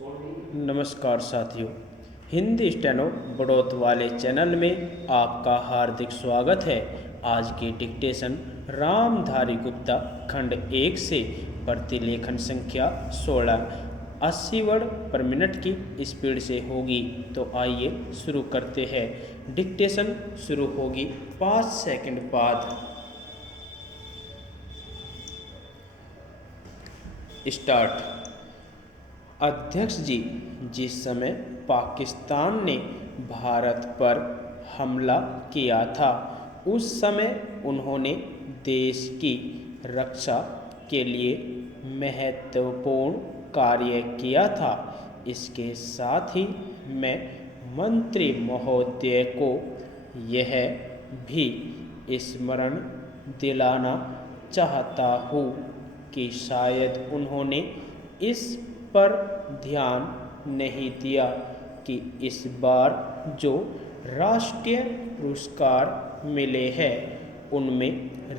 नमस्कार साथियों, हिंदी स्टेनो बढ़ोत वाले चैनल में आपका हार्दिक स्वागत है। आज की डिक्टेशन रामधारी गुप्ता खंड 1 से प्रतिलेखन संख्या 16 80 वर्ड पर मिनट की स्पीड से होगी। तो आइए शुरू करते हैं। डिक्टेशन शुरू होगी 5 सेकंड बाद। स्टार्ट। अध्यक्ष जी, जिस समय पाकिस्तान ने भारत पर हमला किया था उस समय उन्होंने देश की रक्षा के लिए महत्वपूर्ण कार्य किया था। इसके साथ ही मैं मंत्री महोदय को यह भी स्मरण दिलाना चाहता हूँ कि शायद उन्होंने इस पर ध्यान नहीं दिया कि इस बार जो राष्ट्रीय पुरस्कार मिले हैं उनमें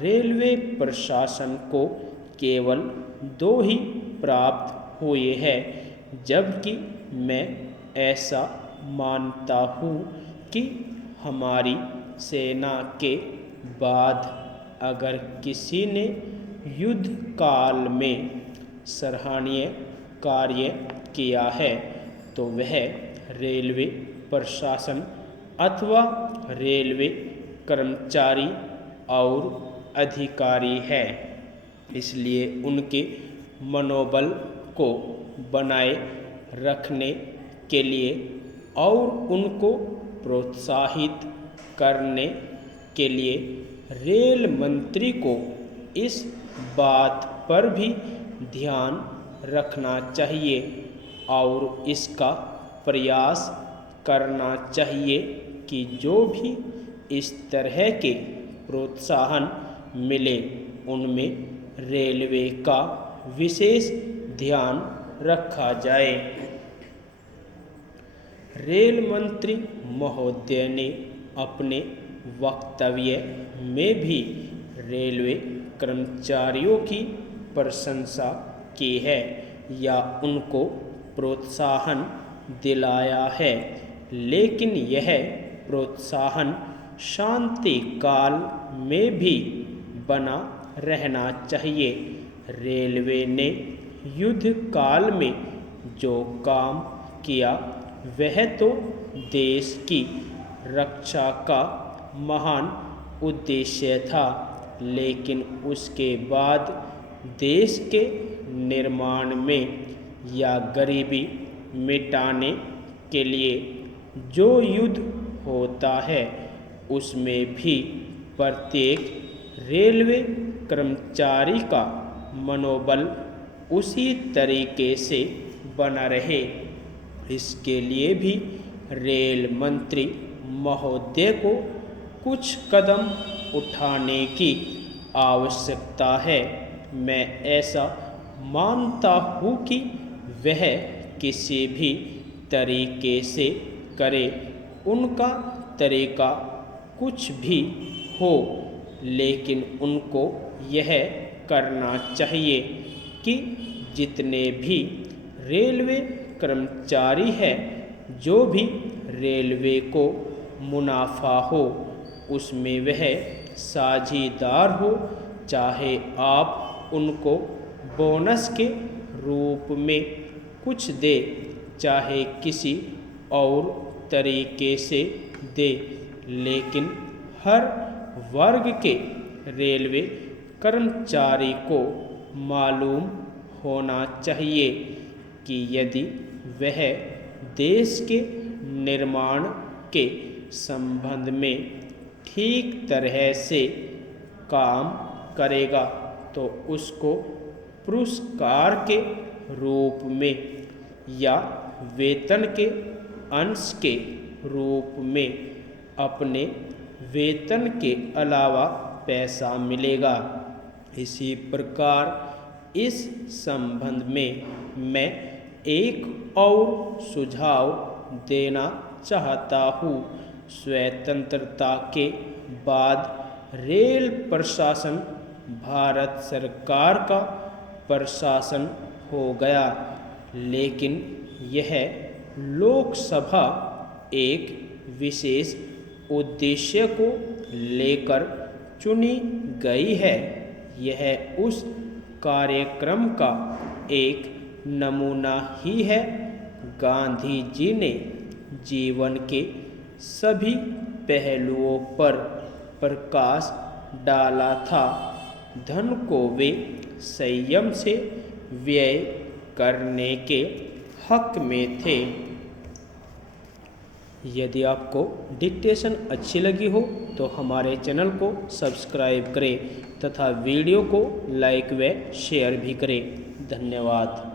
रेलवे प्रशासन को केवल 2 ही प्राप्त हुए हैं, जबकि मैं ऐसा मानता हूँ कि हमारी सेना के बाद अगर किसी ने युद्ध काल में सराहनीय कार्य किया है तो वह रेलवे प्रशासन अथवा रेलवे कर्मचारी और अधिकारी है। इसलिए उनके मनोबल को बनाए रखने के लिए और उनको प्रोत्साहित करने के लिए रेल मंत्री को इस बात पर भी ध्यान रखना चाहिए और इसका प्रयास करना चाहिए कि जो भी इस तरह के प्रोत्साहन मिले उनमें रेलवे का विशेष ध्यान रखा जाए। रेल मंत्री महोदय ने अपने वक्तव्य में भी रेलवे कर्मचारियों की प्रशंसा की है या उनको प्रोत्साहन दिलाया है, लेकिन यह प्रोत्साहन शांति काल में भी बना रहना चाहिए। रेलवे ने युद्ध काल में जो काम किया वह तो देश की रक्षा का महान उद्देश्य था, लेकिन उसके बाद देश के निर्माण में या गरीबी मिटाने के लिए जो युद्ध होता है उसमें भी प्रत्येक रेलवे कर्मचारी का मनोबल उसी तरीके से बना रहे। इसके लिए भी रेल मंत्री महोदय को कुछ कदम उठाने की आवश्यकता है। मैं ऐसा मानता हूँ कि वह किसी भी तरीके से करे, उनका तरीका कुछ भी हो, लेकिन उनको यह करना चाहिए कि जितने भी रेलवे कर्मचारी हैं, जो भी रेलवे को मुनाफा हो उसमें वह साझीदार हो, चाहे आप उनको बोनस के रूप में कुछ दे, चाहे किसी और तरीके से दे, लेकिन हर वर्ग के रेलवे कर्मचारी को मालूम होना चाहिए कि यदि वह देश के निर्माण के संबंध में ठीक तरह से काम करेगा तो उसको पुरस्कार के रूप में या वेतन के अंश के रूप में अपने वेतन के अलावा पैसा मिलेगा। इसी प्रकार इस संबंध में मैं एक और सुझाव देना चाहता हूँ। स्वतंत्रता के बाद रेल प्रशासन भारत सरकार का प्रशासन हो गया, लेकिन यह लोकसभा एक विशेष उद्देश्य को लेकर चुनी गई है। यह उस कार्यक्रम का एक नमूना ही है। गांधी जी ने जीवन के सभी पहलुओं पर प्रकाश डाला था। धन को वे संयम से व्यय करने के हक में थे। यदि आपको डिक्टेशन अच्छी लगी हो तो हमारे चैनल को सब्सक्राइब करें तथा वीडियो को लाइक व शेयर भी करें। धन्यवाद।